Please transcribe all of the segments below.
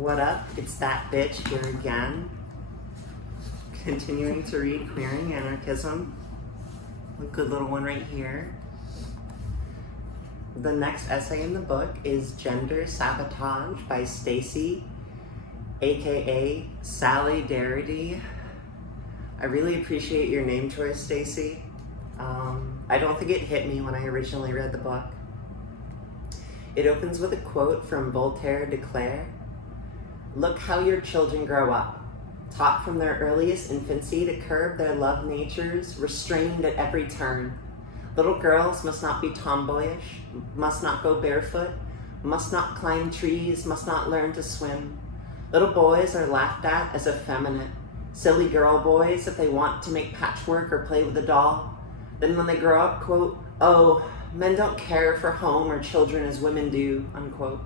What up? It's that bitch here again. Continuing to read Queering Anarchism. A good little one right here. The next essay in the book is Gender Sabotage by Stacy, aka Sally Darity. I really appreciate your name choice, Stacy. I don't think it hit me when I originally read the book. It opens with a quote from Voltaire de Cleyre. "Look how your children grow up, taught from their earliest infancy to curb their love natures, restrained at every turn. Little girls must not be tomboyish, must not go barefoot, must not climb trees, must not learn to swim. Little boys are laughed at as effeminate, silly girl boys if they want to make patchwork or play with a doll. Then when they grow up, quote, oh, men don't care for home or children as women do, unquote.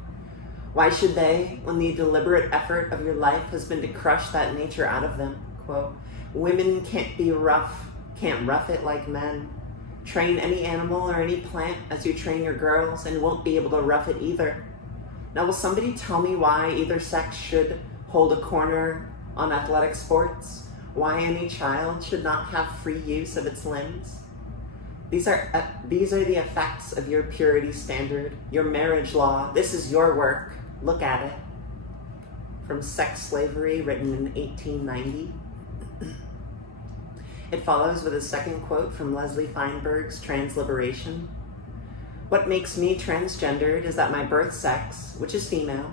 Why should they, when the deliberate effort of your life has been to crush that nature out of them? Quote, women can't be rough, can't rough it like men. Train any animal or any plant as you train your girls and won't be able to rough it either. Now will somebody tell me why either sex should hold a corner on athletic sports? Why any child should not have free use of its limbs? These are the effects of your purity standard, your marriage law. This is your work. Look at it." From Sex Slavery, written in 1890. It follows with a second quote from Leslie Feinberg's Transliberation. "What makes me transgendered is that my birth sex, which is female,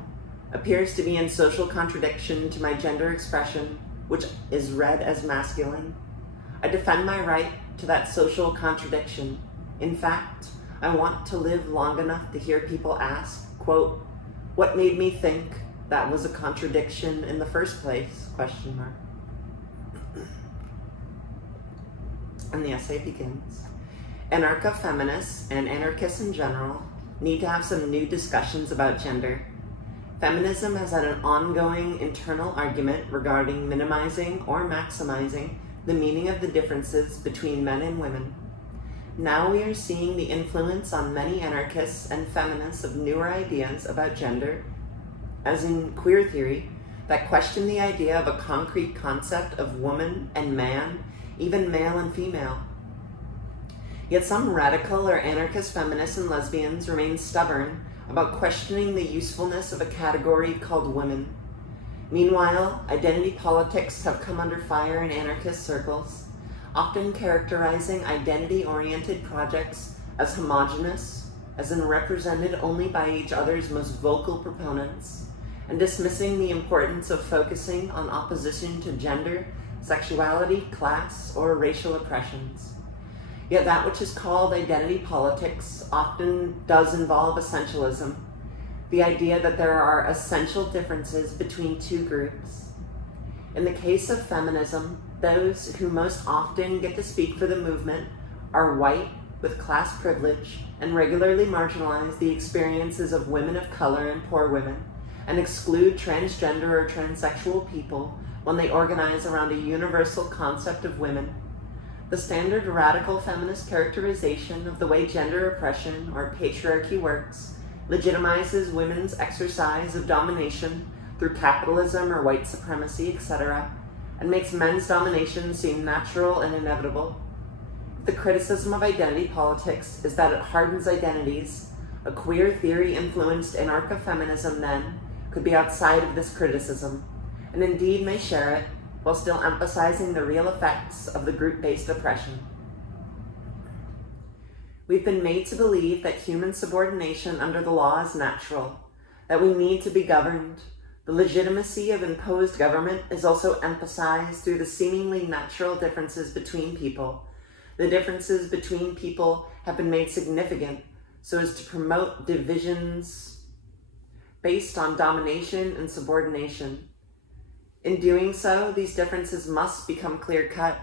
appears to be in social contradiction to my gender expression, which is read as masculine. I defend my right to that social contradiction. In fact, I want to live long enough to hear people ask, quote, what made me think that was a contradiction in the first place, question mark." And the essay begins. Anarcho-feminists and anarchists in general need to have some new discussions about gender. Feminism has had an ongoing internal argument regarding minimizing or maximizing the meaning of the differences between men and women. Now we are seeing the influence on many anarchists and feminists of newer ideas about gender, as in queer theory, that question the idea of a concrete concept of woman and man, even male and female. Yet some radical or anarchist feminists and lesbians remain stubborn about questioning the usefulness of a category called women. Meanwhile, identity politics have come under fire in anarchist circles, often characterizing identity-oriented projects as homogenous, as in represented only by each other's most vocal proponents, and dismissing the importance of focusing on opposition to gender, sexuality, class, or racial oppressions. Yet that which is called identity politics often does involve essentialism, the idea that there are essential differences between two groups. In the case of feminism, those who most often get to speak for the movement are white with class privilege and regularly marginalize the experiences of women of color and poor women, and exclude transgender or transsexual people when they organize around a universal concept of women. The standard radical feminist characterization of the way gender oppression or patriarchy works legitimizes women's exercise of domination through capitalism or white supremacy, etc., and makes men's domination seem natural and inevitable. The criticism of identity politics is that it hardens identities. A queer theory-influenced anarcho-feminism, then, could be outside of this criticism, and indeed may share it, while still emphasizing the real effects of the group-based oppression. We've been made to believe that human subordination under the law is natural, that we need to be governed. The legitimacy of imposed government is also emphasized through the seemingly natural differences between people. The differences between people have been made significant so as to promote divisions based on domination and subordination. In doing so, these differences must become clear-cut.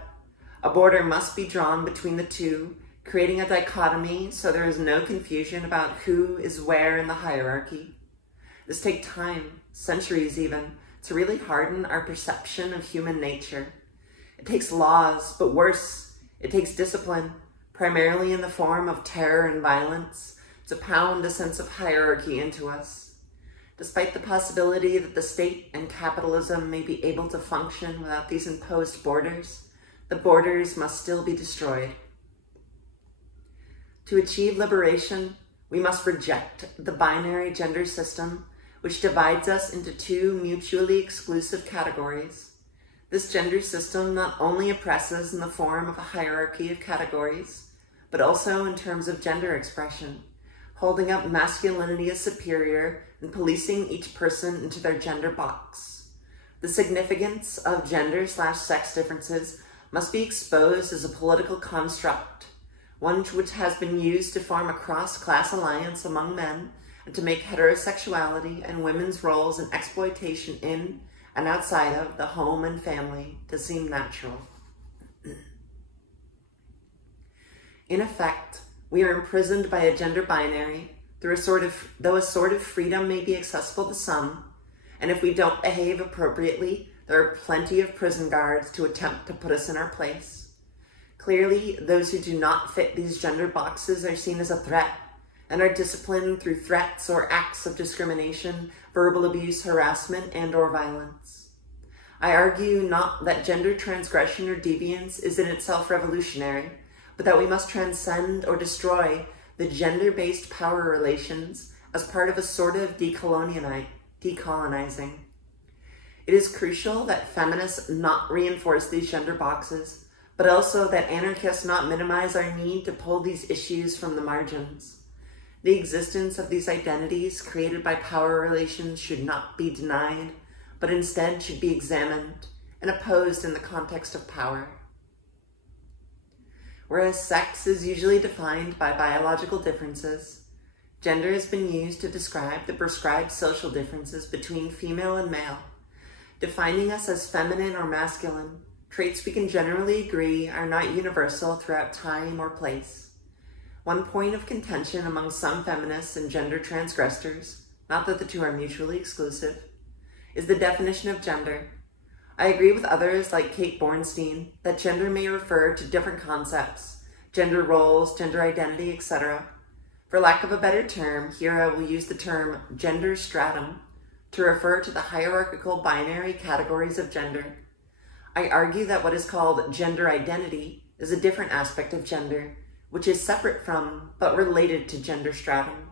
A border must be drawn between the two, creating a dichotomy so there is no confusion about who is where in the hierarchy. This takes time, centuries even, to really harden our perception of human nature. It takes laws, but worse, it takes discipline, primarily in the form of terror and violence, to pound a sense of hierarchy into us. Despite the possibility that the state and capitalism may be able to function without these imposed borders, the borders must still be destroyed. To achieve liberation, we must reject the binary gender system, which divides us into two mutually exclusive categories. This gender system not only oppresses in the form of a hierarchy of categories, but also in terms of gender expression, holding up masculinity as superior and policing each person into their gender box. The significance of gender/sex differences must be exposed as a political construct, one which has been used to form a cross-class alliance among men and to make heterosexuality and women's roles in exploitation in and outside of the home and family to seem natural. In effect, we are imprisoned by a gender binary though a sort of freedom may be accessible to some, and if we don't behave appropriately, there are plenty of prison guards to attempt to put us in our place. Clearly, those who do not fit these gender boxes are seen as a threat and are disciplined through threats or acts of discrimination, verbal abuse, harassment, and/or violence. I argue not that gender transgression or deviance is in itself revolutionary, but that we must transcend or destroy the gender-based power relations as part of a sort of decolonizing. It is crucial that feminists not reinforce these gender boxes, but also that anarchists not minimize our need to pull these issues from the margins. The existence of these identities created by power relations should not be denied, but instead should be examined and opposed in the context of power. Whereas sex is usually defined by biological differences, gender has been used to describe the prescribed social differences between female and male, defining us as feminine or masculine, traits we can generally agree are not universal throughout time or place. One point of contention among some feminists and gender transgressors, not that the two are mutually exclusive, is the definition of gender. I agree with others like Kate Bornstein that gender may refer to different concepts, gender roles, gender identity, etc. For lack of a better term, here I will use the term gender stratum to refer to the hierarchical binary categories of gender. I argue that what is called gender identity is a different aspect of gender, which is separate from, but related to gender stratum.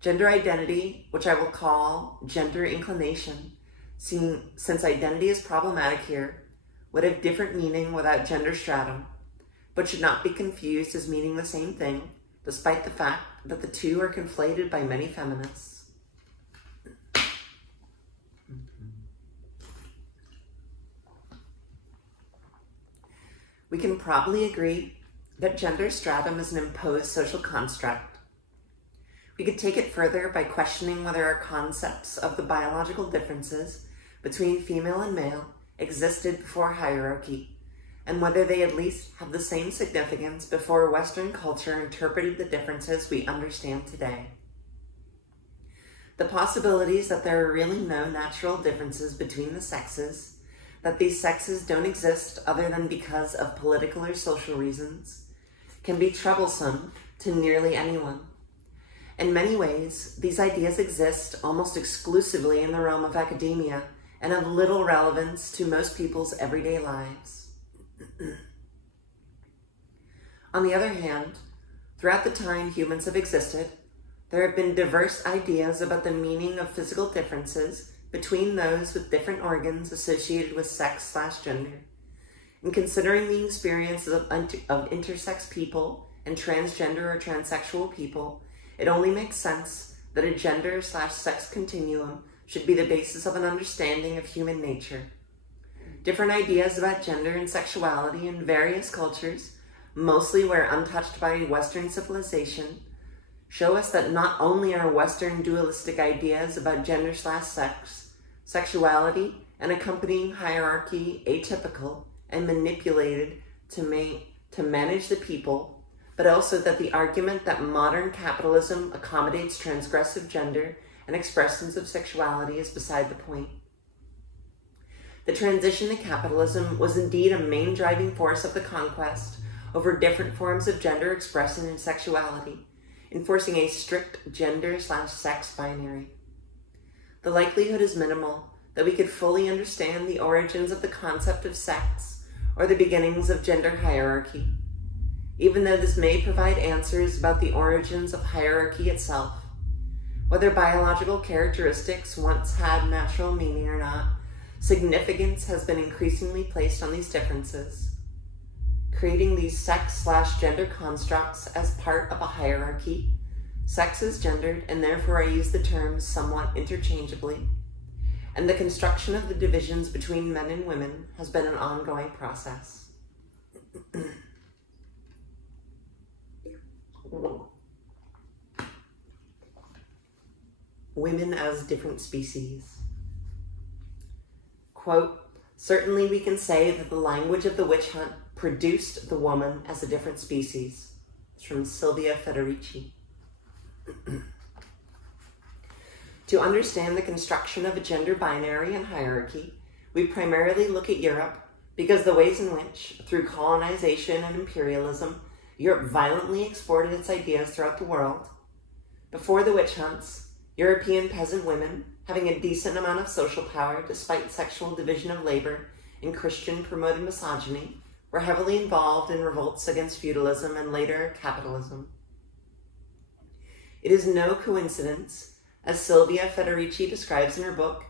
Gender identity, which I will call gender inclination, since identity is problematic here, would have different meaning without gender stratum, but should not be confused as meaning the same thing, despite the fact that the two are conflated by many feminists. We can probably agree that gender stratum is an imposed social construct. We could take it further by questioning whether our concepts of the biological differences between female and male existed before hierarchy, and whether they at least have the same significance before Western culture interpreted the differences we understand today. The possibilities that there are really no natural differences between the sexes, that these sexes don't exist other than because of political or social reasons, can be troublesome to nearly anyone. In many ways, these ideas exist almost exclusively in the realm of academia and have little relevance to most people's everyday lives. On the other hand, throughout the time humans have existed, there have been diverse ideas about the meaning of physical differences between those with different organs associated with sex/gender. In considering the experiences of intersex people and transgender or transsexual people, it only makes sense that a gender/sex continuum should be the basis of an understanding of human nature. Different ideas about gender and sexuality in various cultures, mostly where untouched by Western civilization, show us that not only are Western dualistic ideas about gender/sex, sexuality, and accompanying hierarchy atypical and manipulated to manage the people, but also that the argument that modern capitalism accommodates transgressive gender and expressions of sexuality is beside the point. The transition to capitalism was indeed a main driving force of the conquest over different forms of gender expression and sexuality, enforcing a strict gender/sex binary. the likelihood is minimal that we could fully understand the origins of the concept of sex or the beginnings of gender hierarchy, even though this may provide answers about the origins of hierarchy itself. Whether biological characteristics once had natural meaning or not, significance has been increasingly placed on these differences. Creating these sex/gender constructs as part of a hierarchy, sex is gendered, and therefore I use the terms somewhat interchangeably, and the construction of the divisions between men and women has been an ongoing process. Women as different species. Quote, certainly we can say that the language of the witch hunt produced the woman as a different species. It's from Silvia Federici. To understand the construction of a gender binary and hierarchy, we primarily look at Europe because the ways in which, through colonization and imperialism, Europe violently exported its ideas throughout the world. Before the witch hunts, European peasant women, having a decent amount of social power despite sexual division of labor and Christian-promoted misogyny, were heavily involved in revolts against feudalism and later capitalism. It is no coincidence, as Silvia Federici describes in her book,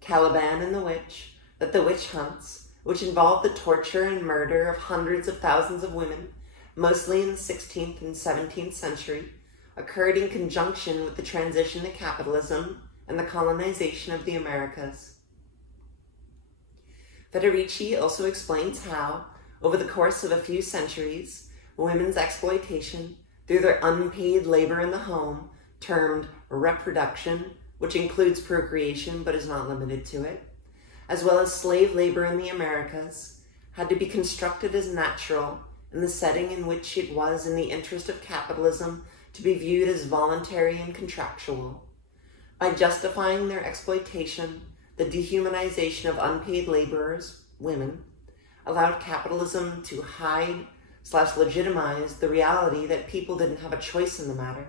Caliban and the Witch, that the witch hunts, which involved the torture and murder of hundreds of thousands of women, mostly in the 16th and 17th century, occurred in conjunction with the transition to capitalism and the colonization of the Americas. Federici also explains how, over the course of a few centuries, women's exploitation through their unpaid labor in the home, termed reproduction, which includes procreation but is not limited to it, as well as slave labor in the Americas, had to be constructed as natural in the setting in which it was in the interest of capitalism to be viewed as voluntary and contractual. By justifying their exploitation, the dehumanization of unpaid laborers, women, allowed capitalism to hide/legitimize the reality that people didn't have a choice in the matter.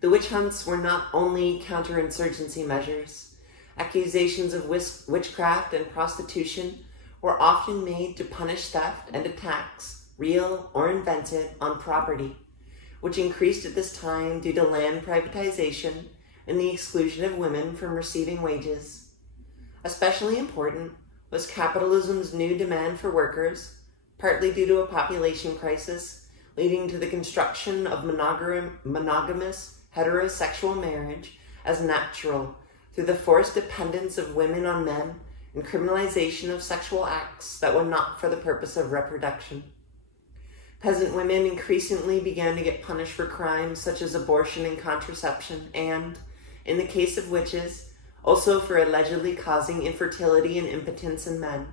The witch hunts were not only counterinsurgency measures. Accusations of witchcraft and prostitution were often made to punish theft and attacks, real or invented, on property, which increased at this time due to land privatization and the exclusion of women from receiving wages. Especially important was capitalism's new demand for workers, partly due to a population crisis, leading to the construction of monogamous heterosexual marriage as natural through the forced dependence of women on men and criminalization of sexual acts that were not for the purpose of reproduction. Peasant women increasingly began to get punished for crimes such as abortion and contraception, and, in the case of witches, also for allegedly causing infertility and impotence in men.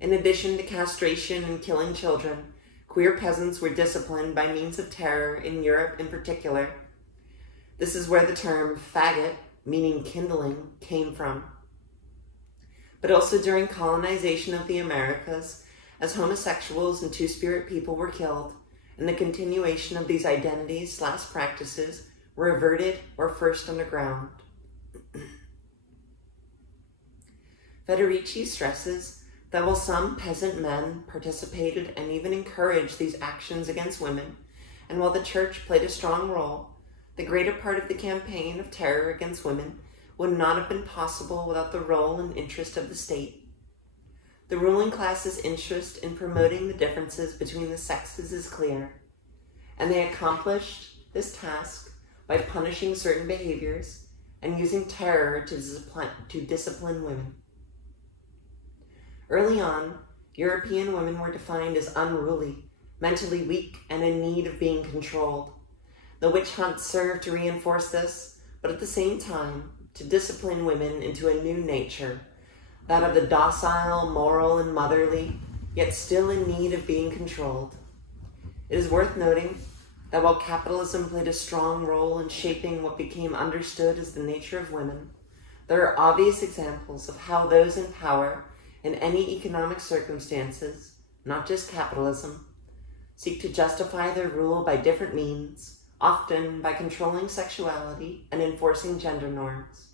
In addition to castration and killing children, queer peasants were disciplined by means of terror in Europe in particular. This is where the term faggot, meaning kindling, came from. But also during colonization of the Americas, as homosexuals and two-spirit people were killed, and the continuation of these identities/practices were reverted or first underground. Federici stresses that while some peasant men participated and even encouraged these actions against women, and while the church played a strong role, the greater part of the campaign of terror against women would not have been possible without the role and interest of the state. The ruling class's interest in promoting the differences between the sexes is clear, and they accomplished this task by punishing certain behaviors and using terror to discipline women. Early on, European women were defined as unruly, mentally weak, and in need of being controlled. The witch hunt served to reinforce this, but at the same time, to discipline women into a new nature, that of the docile, moral, and motherly, yet still in need of being controlled. It is worth noting that while capitalism played a strong role in shaping what became understood as the nature of women, there are obvious examples of how those in power in any economic circumstances, not just capitalism, seek to justify their rule by different means, often by controlling sexuality and enforcing gender norms.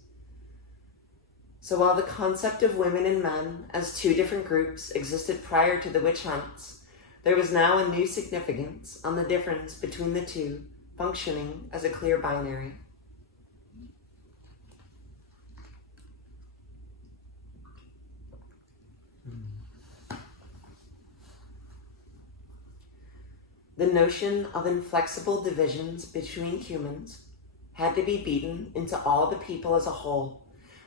So while the concept of women and men as two different groups existed prior to the witch hunts, there was now a new significance on the difference between the two functioning as a clear binary. The notion of inflexible divisions between humans had to be beaten into all the people as a whole,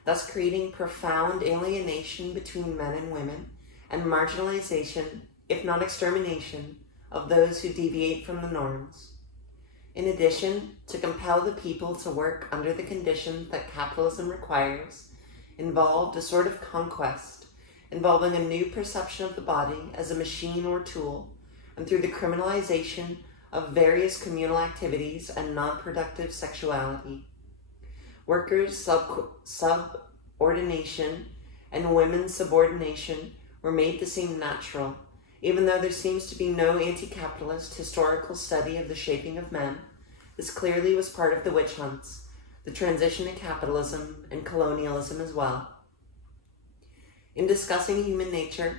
thus creating profound alienation between men and women and marginalization, if not extermination, of those who deviate from the norms. In addition, to compel the people to work under the conditions that capitalism requires involved a sort of conquest involving a new perception of the body as a machine or tool, and through the criminalization of various communal activities and non-productive sexuality. Workers' subordination and women's subordination were made to seem natural, even though there seems to be no anti-capitalist historical study of the shaping of men. This clearly was part of the witch hunts, the transition to capitalism and colonialism as well. In discussing human nature,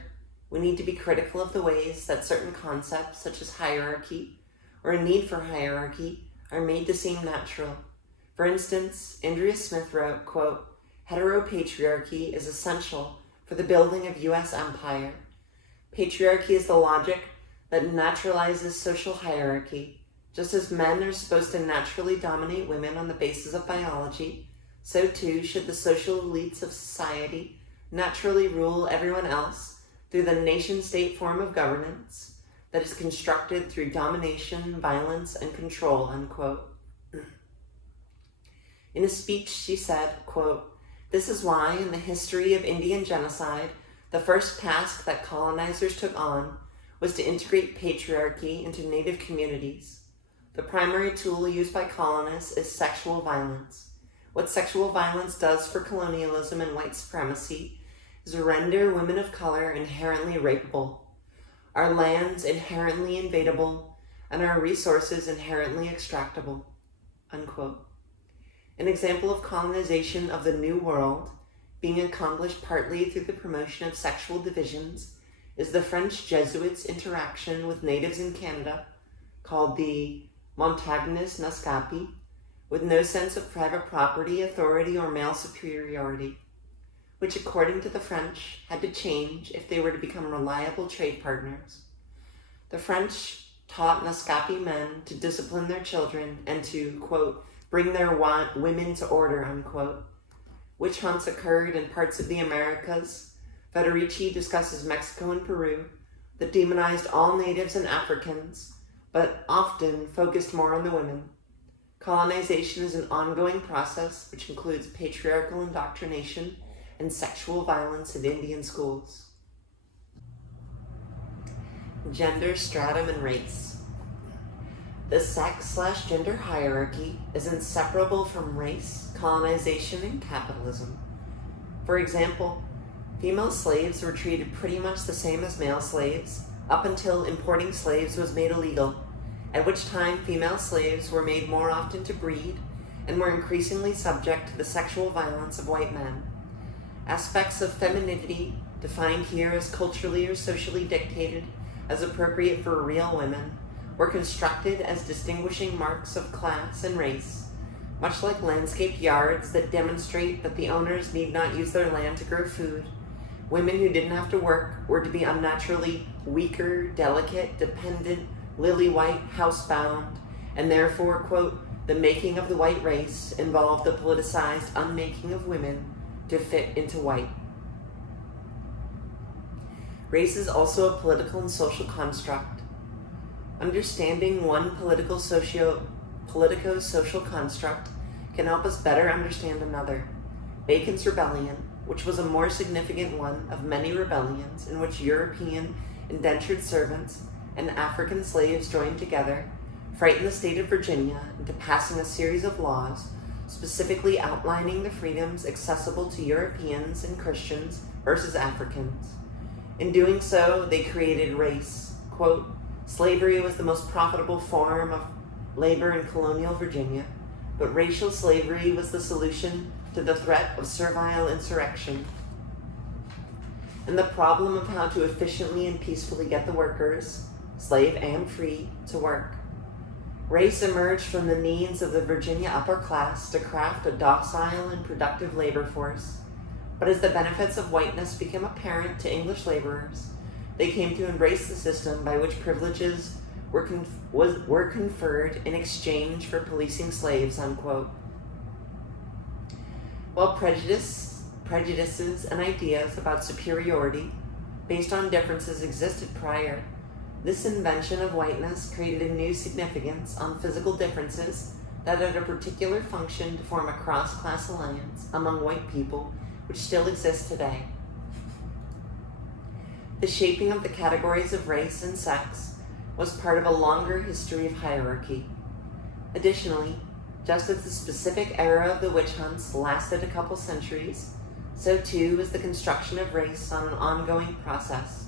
we need to be critical of the ways that certain concepts, such as hierarchy, or a need for hierarchy, are made to seem natural. For instance, Andrea Smith wrote, quote, "Heteropatriarchy is essential for the building of U.S. empire. Patriarchy is the logic that naturalizes social hierarchy. Just as men are supposed to naturally dominate women on the basis of biology, so too should the social elites of society naturally rule everyone else through the nation-state form of governance that is constructed through domination, violence, and control," unquote. In a speech, she said, quote, "This is why, in the history of Indian genocide, the first task that colonizers took on was to integrate patriarchy into native communities. The primary tool used by colonists is sexual violence. What sexual violence does for colonialism and white supremacy is render women of color inherently rapeable, our lands inherently invadable, and our resources inherently extractable," unquote. An example of colonization of the New World being accomplished partly through the promotion of sexual divisions is the French Jesuits' interaction with natives in Canada, called the Montagnes Nascapi, with no sense of private property, authority, or male superiority, which, according to the French, had to change if they were to become reliable trade partners. The French taught Nascapi men to discipline their children and to, quote, "bring their women to order," unquote. Witch hunts occurred in parts of the Americas. Federici discusses Mexico and Peru that demonized all natives and Africans, but often focused more on the women. Colonization is an ongoing process which includes patriarchal indoctrination and sexual violence in Indian schools. Gender, stratum, and race. The sex/gender hierarchy is inseparable from race, colonization, and capitalism. For example, female slaves were treated pretty much the same as male slaves up until importing slaves was made illegal, at which time female slaves were made more often to breed and were increasingly subject to the sexual violence of white men. Aspects of femininity, defined here as culturally or socially dictated as appropriate for real women, were constructed as distinguishing marks of class and race, much like landscaped yards that demonstrate that the owners need not use their land to grow food. Women who didn't have to work were to be unnaturally weaker, delicate, dependent, lily-white, housebound, and therefore, quote, "the making of the white race involved the politicized unmaking of women to fit into white." Race is also a political and social construct. Understanding one politico-social construct can help us better understand another. Bacon's Rebellion, which was a more significant one of many rebellions in which European indentured servants and African slaves joined together, frightened the state of Virginia into passing a series of laws specifically outlining the freedoms accessible to Europeans and Christians versus Africans. In doing so, they created race. Quote, "Slavery was the most profitable form of labor in colonial Virginia, but racial slavery was the solution to the threat of servile insurrection. And the problem of how to efficiently and peacefully get the workers, slave and free, to work. Race emerged from the needs of the Virginia upper class to craft a docile and productive labor force. But as the benefits of whiteness became apparent to English laborers, they came to embrace the system by which privileges were conferred in exchange for policing slaves, unquote. While prejudices and ideas about superiority based on differences existed prior, this invention of whiteness created a new significance on physical differences that had a particular function to form a cross-class alliance among white people, which still exists today. The shaping of the categories of race and sex was part of a longer history of hierarchy. Additionally, just as the specific era of the witch hunts lasted a couple centuries, so too is the construction of race on an ongoing process.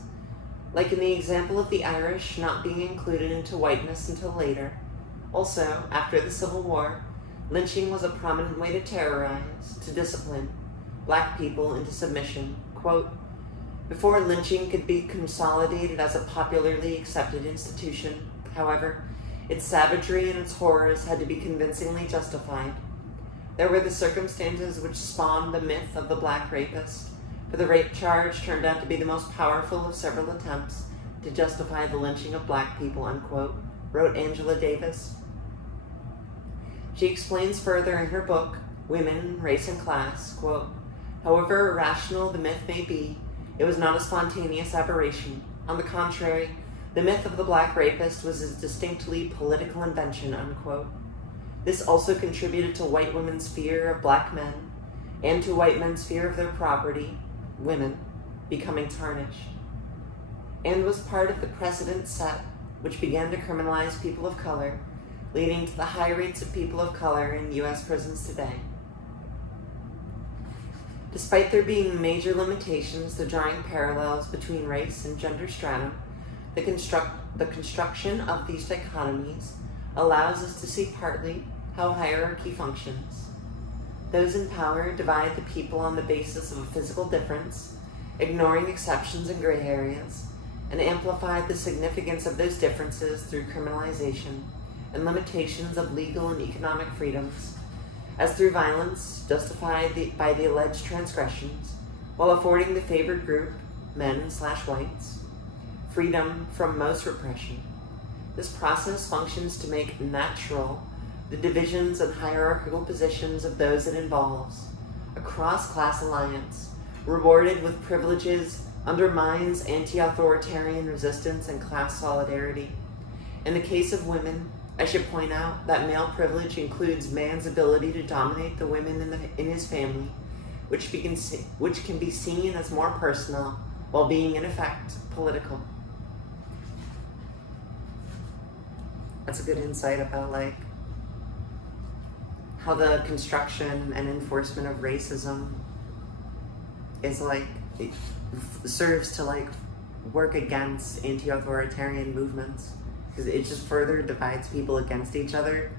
Like in the example of the Irish not being included into whiteness until later, also, after the Civil War, lynching was a prominent way to terrorize, to discipline, black people into submission. Quote, before lynching could be consolidated as a popularly accepted institution, however, its savagery and its horrors had to be convincingly justified. There were the circumstances which spawned the myth of the black rapist, for the rape charge turned out to be the most powerful of several attempts to justify the lynching of black people, unquote, wrote Angela Davis. She explains further in her book, Women, Race, and Class, quote, however irrational the myth may be, it was not a spontaneous aberration. On the contrary, the myth of the black rapist was a distinctly political invention, unquote. This also contributed to white women's fear of black men and to white men's fear of their property, women, becoming tarnished, and was part of the precedent set which began to criminalize people of color, leading to the high rates of people of color in U.S. prisons today. Despite there being major limitations to drawing parallels between race and gender stratum, the construction of these dichotomies allows us to see partly how hierarchy functions. Those in power divide the people on the basis of a physical difference, ignoring exceptions and gray areas, and amplify the significance of those differences through criminalization and limitations of legal and economic freedoms, as through violence justified by the alleged transgressions, while affording the favored group, men/whites, freedom from most repression. This process functions to make natural the divisions and hierarchical positions of those it involves. A cross-class alliance, rewarded with privileges, undermines anti-authoritarian resistance and class solidarity. In the case of women, I should point out that male privilege includes man's ability to dominate the women in his family, which can be seen as more personal while being in effect political. That's a good insight about how the construction and enforcement of racism is it serves to work against anti-authoritarian movements, because it just further divides people against each other.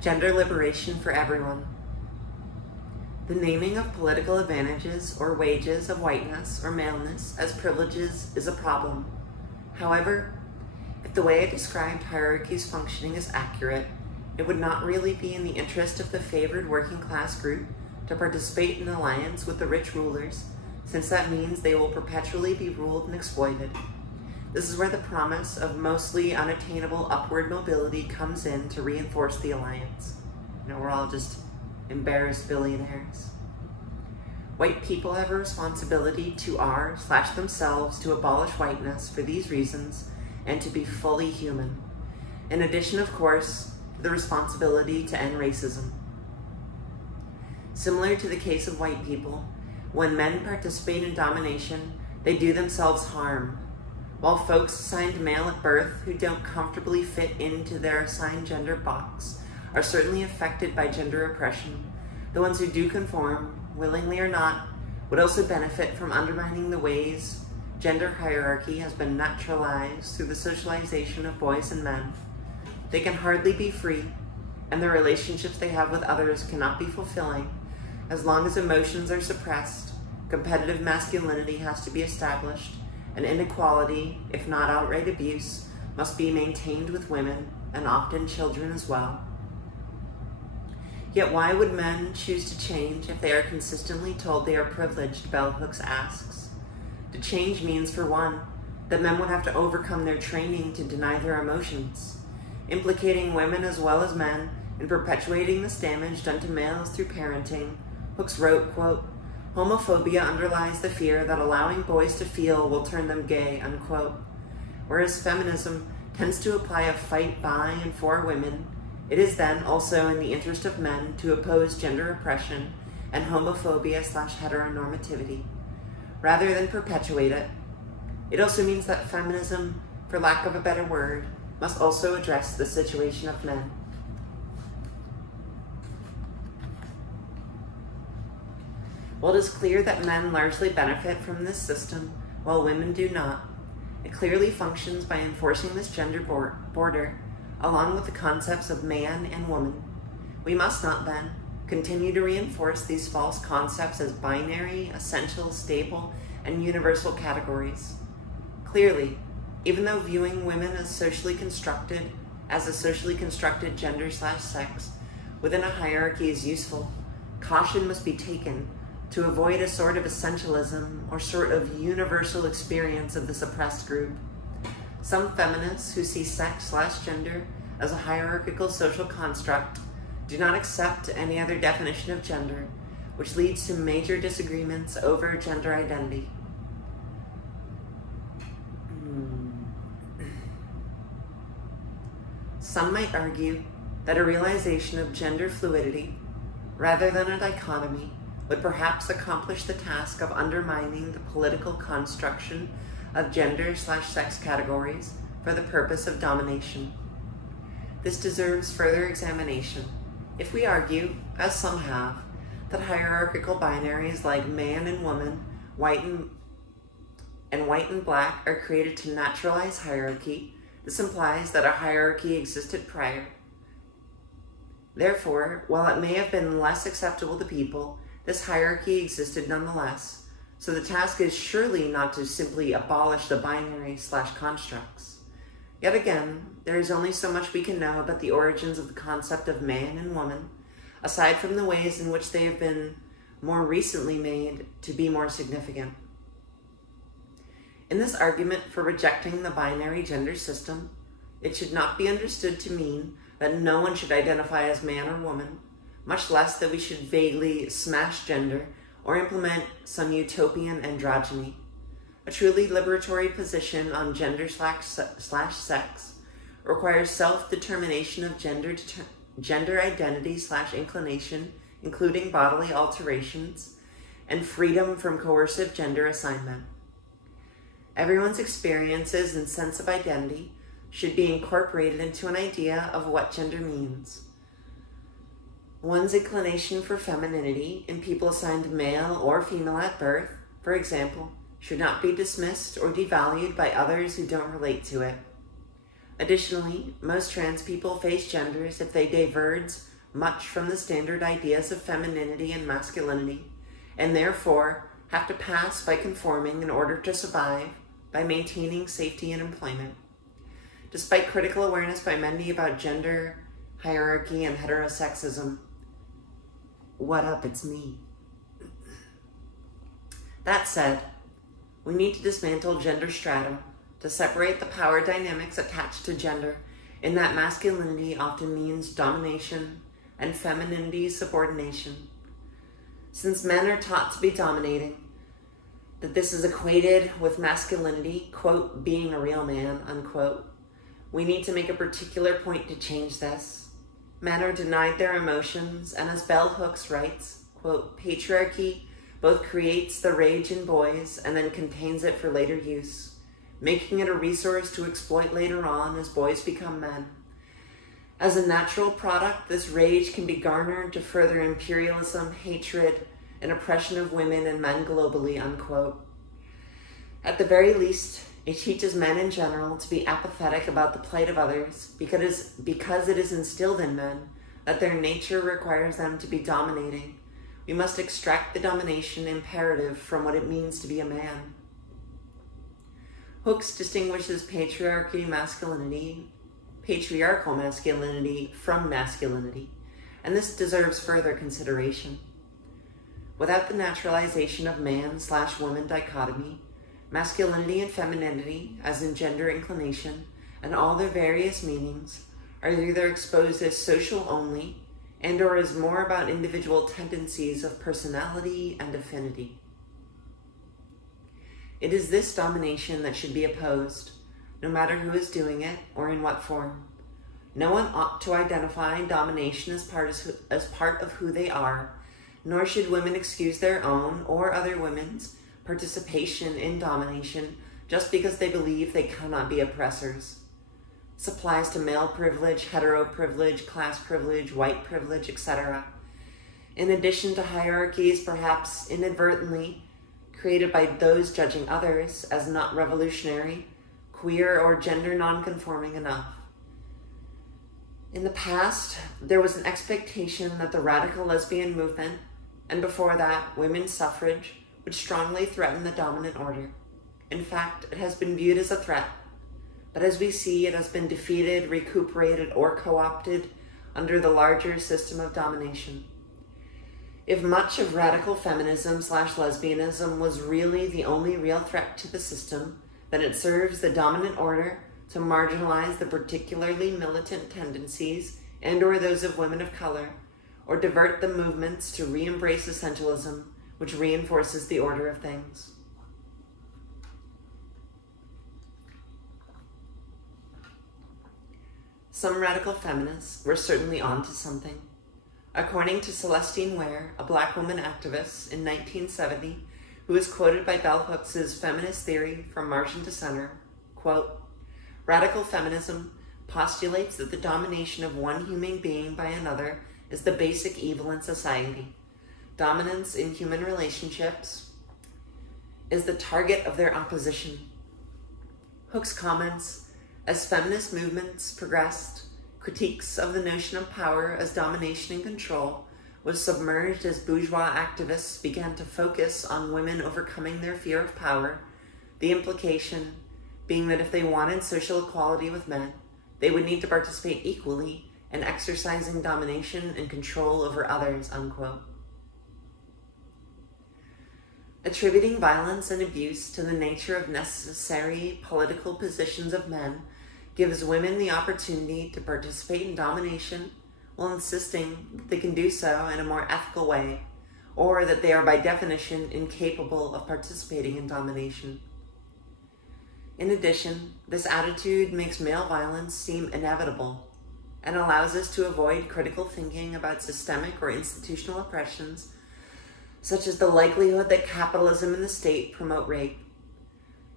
Gender liberation for everyone. The naming of political advantages or wages of whiteness or maleness as privileges is a problem. However, if the way I described hierarchy's functioning is accurate, it would not really be in the interest of the favored working class group to participate in an alliance with the rich rulers, since that means they will perpetually be ruled and exploited. This is where the promise of mostly unattainable upward mobility comes in to reinforce the alliance. We're all just embarrassed billionaires. White people have a responsibility to themselves to abolish whiteness for these reasons and to be fully human. In addition, of course, to the responsibility to end racism. Similar to the case of white people, when men participate in domination, they do themselves harm. While folks assigned male at birth who don't comfortably fit into their assigned gender box are certainly affected by gender oppression, the ones who do conform, willingly or not, would also benefit from undermining the ways gender hierarchy has been naturalized through the socialization of boys and men. They can hardly be free, and the relationships they have with others cannot be fulfilling. As long as emotions are suppressed, competitive masculinity has to be established, and inequality, if not outright abuse, must be maintained with women, and often children as well. Yet why would men choose to change if they are consistently told they are privileged, Bell Hooks asks. To change means, for one, that men would have to overcome their training to deny their emotions, implicating women as well as men in perpetuating this damage done to males through parenting. Hooks wrote, quote, "Homophobia underlies the fear that allowing boys to feel will turn them gay," unquote. Whereas feminism tends to apply a fight by and for women, it is then also in the interest of men to oppose gender oppression and homophobia/heteronormativity, rather than perpetuate it. It also means that feminism, for lack of a better word, must also address the situation of men. While it is clear that men largely benefit from this system, while women do not, it clearly functions by enforcing this gender border, along with the concepts of man and woman. We must not, then, continue to reinforce these false concepts as binary, essential, stable, and universal categories. Clearly, even though viewing women as a socially constructed gender/sex within a hierarchy is useful, caution must be taken to avoid a sort of essentialism or sort of universal experience of this oppressed group. Some feminists who see sex/gender as a hierarchical social construct do not accept any other definition of gender, which leads to major disagreements over gender identity. Some might argue that a realization of gender fluidity, rather than a dichotomy, would perhaps accomplish the task of undermining the political construction of gender/sex categories for the purpose of domination. This deserves further examination. If we argue, as some have, that hierarchical binaries like man and woman, white and black are created to naturalize hierarchy, this implies that a hierarchy existed prior. Therefore, while it may have been less acceptable to people, this hierarchy existed nonetheless, so the task is surely not to simply abolish the binary/constructs. Yet again, there is only so much we can know about the origins of the concept of man and woman, aside from the ways in which they have been more recently made to be more significant. In this argument for rejecting the binary gender system, it should not be understood to mean that no one should identify as man or woman, much less that we should vaguely smash gender or implement some utopian androgyny. A truly liberatory position on gender/sex requires self-determination of gender identity/inclination, including bodily alterations, and freedom from coercive gender assignment. Everyone's experiences and sense of identity should be incorporated into an idea of what gender means. One's inclination for femininity in people assigned male or female at birth, for example, should not be dismissed or devalued by others who don't relate to it. Additionally, most trans people face genders if they diverge much from the standard ideas of femininity and masculinity, and therefore have to pass by conforming in order to survive, by maintaining safety and employment. Despite critical awareness by many about gender, hierarchy, and heterosexism, what up, it's me. That said, we need to dismantle gender strata to separate the power dynamics attached to gender, in that masculinity often means domination and femininity subordination. Since men are taught to be dominating, that this is equated with masculinity, quote, being a real man, unquote, we need to make a particular point to change this. Men are denied their emotions, and as Bell Hooks writes, quote, patriarchy both creates the rage in boys and then contains it for later use, making it a resource to exploit later on as boys become men. As a natural product, this rage can be garnered to further imperialism, hatred, and oppression of women and men globally, unquote. At the very least, it teaches men in general to be apathetic about the plight of others because it is instilled in men that their nature requires them to be dominating. We must extract the domination imperative from what it means to be a man. Hooks distinguishes patriarchal masculinity from masculinity, and this deserves further consideration. Without the naturalization of man/woman dichotomy, masculinity and femininity, as in gender inclination, and all their various meanings, are either exposed as social only and or as more about individual tendencies of personality and affinity. It is this domination that should be opposed, no matter who is doing it or in what form. No one ought to identify domination as part of who they are, nor should women excuse their own or other women's participation in domination just because they believe they cannot be oppressors. This applies to male privilege, hetero privilege, class privilege, white privilege, etc. In addition to hierarchies perhaps inadvertently created by those judging others as not revolutionary, queer, or gender non-conforming enough. In the past, there was an expectation that the radical lesbian movement, and before that, women's suffrage, would strongly threaten the dominant order. In fact, it has been viewed as a threat, but as we see, it has been defeated, recuperated, or co-opted under the larger system of domination. If much of radical feminism/lesbianism was really the only real threat to the system, then it serves the dominant order to marginalize the particularly militant tendencies and or those of women of color, or divert the movements to re-embrace essentialism, which reinforces the order of things. Some radical feminists were certainly onto something. According to Celestine Ware, a black woman activist in 1970, who is quoted by Bell Hooks' feminist theory from margin to center, quote, "Radical feminism postulates that the domination of one human being by another is the basic evil in society. Dominance in human relationships is the target of their opposition." Hooks comments, as feminist movements progressed, critiques of the notion of power as domination and control was submerged as bourgeois activists began to focus on women overcoming their fear of power, the implication being that if they wanted social equality with men, they would need to participate equally in exercising domination and control over others, unquote. Attributing violence and abuse to the nature of necessary political positions of men gives women the opportunity to participate in domination while insisting that they can do so in a more ethical way, or that they are by definition incapable of participating in domination. In addition, this attitude makes male violence seem inevitable and allows us to avoid critical thinking about systemic or institutional oppressions, such as the likelihood that capitalism and the state promote rape.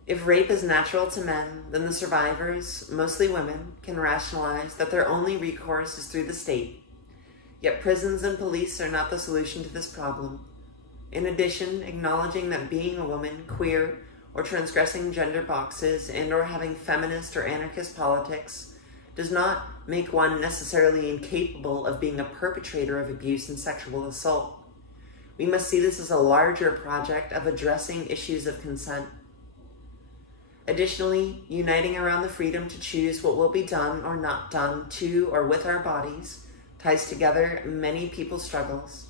If rape is natural to men, then the survivors, mostly women, can rationalize that their only recourse is through the state. Yet prisons and police are not the solution to this problem. In addition, acknowledging that being a woman, queer, or transgressing gender boxes and or having feminist or anarchist politics does not make one necessarily incapable of being a perpetrator of abuse and sexual assault. We must see this as a larger project of addressing issues of consent. Additionally, uniting around the freedom to choose what will be done or not done to or with our bodies ties together many people's struggles.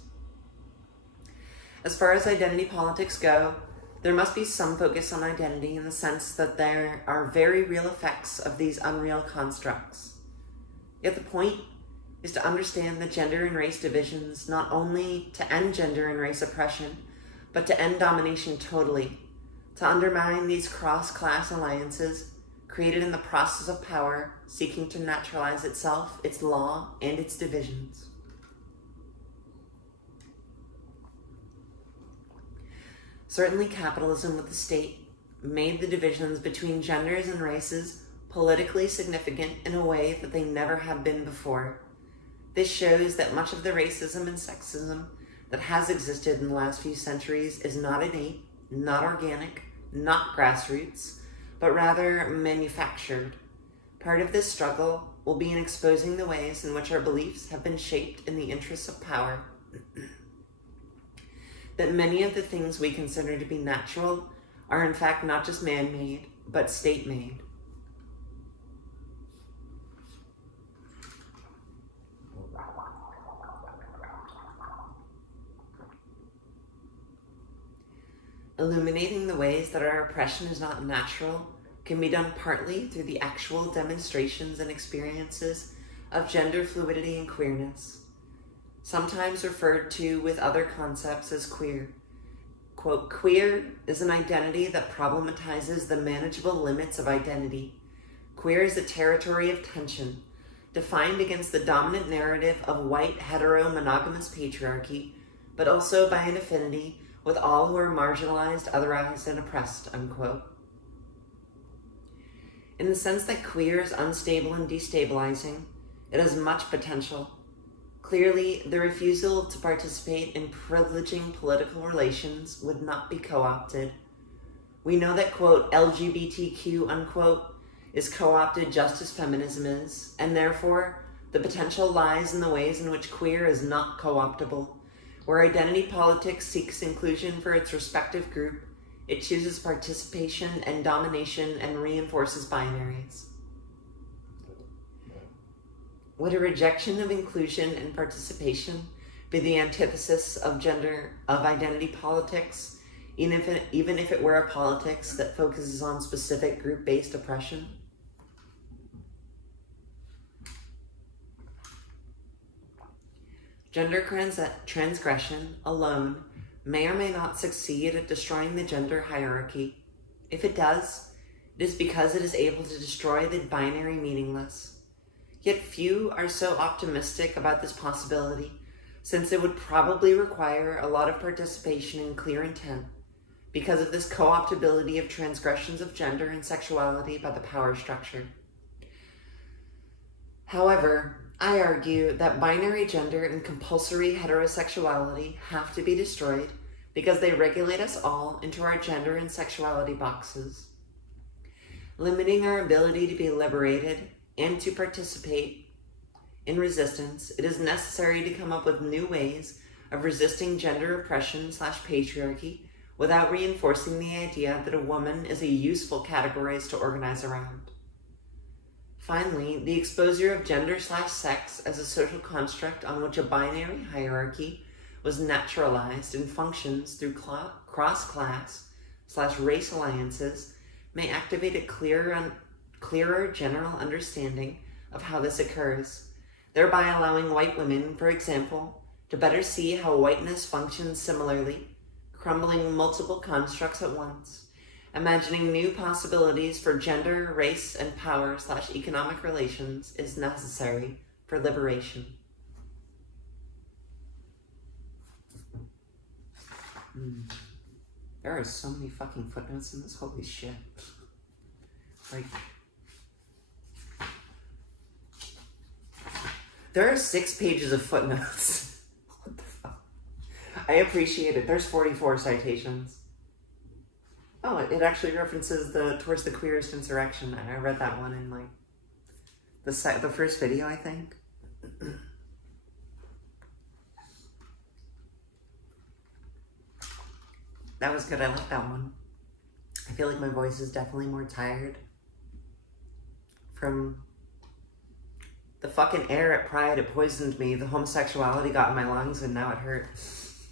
As far as identity politics go, there must be some focus on identity in the sense that there are very real effects of these unreal constructs. Yet the point is to understand the gender and race divisions, not only to end gender and race oppression, but to end domination totally, to undermine these cross-class alliances created in the process of power seeking to naturalize itself, its law, and its divisions. Certainly capitalism with the state made the divisions between genders and races politically significant in a way that they never had been before. This shows that much of the racism and sexism that has existed in the last few centuries is not innate, not organic, not grassroots, but rather manufactured. Part of this struggle will be in exposing the ways in which our beliefs have been shaped in the interests of power. That many of the things we consider to be natural are in fact not just man-made, but state-made. Illuminating the ways that our oppression is not natural can be done partly through the actual demonstrations and experiences of gender fluidity and queerness, sometimes referred to with other concepts as queer. Quote, queer is an identity that problematizes the manageable limits of identity. Queer is a territory of tension, defined against the dominant narrative of white hetero-monogamous patriarchy, but also by an affinity with all who are marginalized, otherized, and oppressed, unquote. In the sense that queer is unstable and destabilizing, it has much potential. Clearly, the refusal to participate in privileging political relations would not be co-opted. We know that, quote, LGBTQ, unquote, is co-opted just as feminism is, and therefore, the potential lies in the ways in which queer is not co-optable. Where identity politics seeks inclusion for its respective group, it chooses participation and domination and reinforces binaries. Would a rejection of inclusion and participation be the antithesis of identity politics, even if it were a politics that focuses on specific group-based oppression? Gender transgression alone may or may not succeed at destroying the gender hierarchy. If it does, it is because it is able to destroy the binary meaningless. Yet few are so optimistic about this possibility, since it would probably require a lot of participation and clear intent because of this co-optability of transgressions of gender and sexuality by the power structure. However, I argue that binary gender and compulsory heterosexuality have to be destroyed because they regulate us all into our gender and sexuality boxes. Limiting our ability to be liberated and to participate in resistance, it is necessary to come up with new ways of resisting gender oppression / patriarchy without reinforcing the idea that a woman is a useful category to organize around. Finally, the exposure of gender / sex as a social construct on which a binary hierarchy was naturalized and functions through cross-class / race alliances may activate a clearer general understanding of how this occurs, thereby allowing white women, for example, to better see how whiteness functions similarly, crumbling multiple constructs at once, imagining new possibilities for gender, race, and power / economic relations is necessary for liberation. There are so many fucking footnotes in this, holy shit. Like, there are 6 pages of footnotes. What the fuck? I appreciate it. There's 44 citations. Oh, it actually references towards the queerest insurrection. I read that one in like the first video, I think. That was good. I like that one. I feel like my voice is definitely more tired from the fucking air at Pride. It poisoned me. The homosexuality got in my lungs and now it hurts.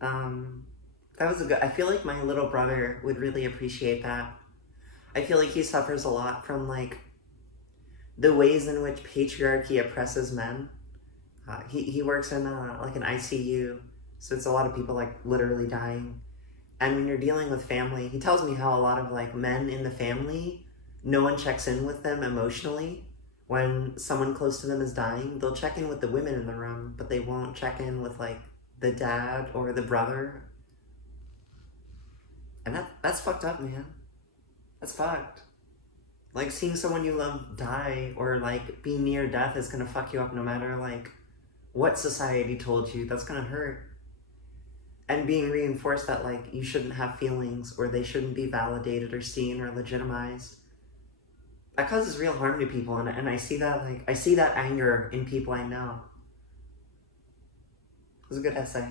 That was I feel like my little brother would really appreciate that. I feel like he suffers a lot from like the ways in which patriarchy oppresses men. He works in like an ICU, so it's a lot of people like literally dying. And when you're dealing with family, he tells me how a lot of like men in the family, no one checks in with them emotionally. When someone close to them is dying, they'll check in with the women in the room, but they won't check in with like the dad or the brother. And that's fucked up, man. That's fucked. Like, seeing someone you love die or, like, be near death is gonna fuck you up no matter, like, what society told you. That's gonna hurt. and being reinforced that like you shouldn't have feelings or they shouldn't be validated or seen or legitimized, that causes real harm to people. And I see that, like, I see that anger in people I know. It was a good essay.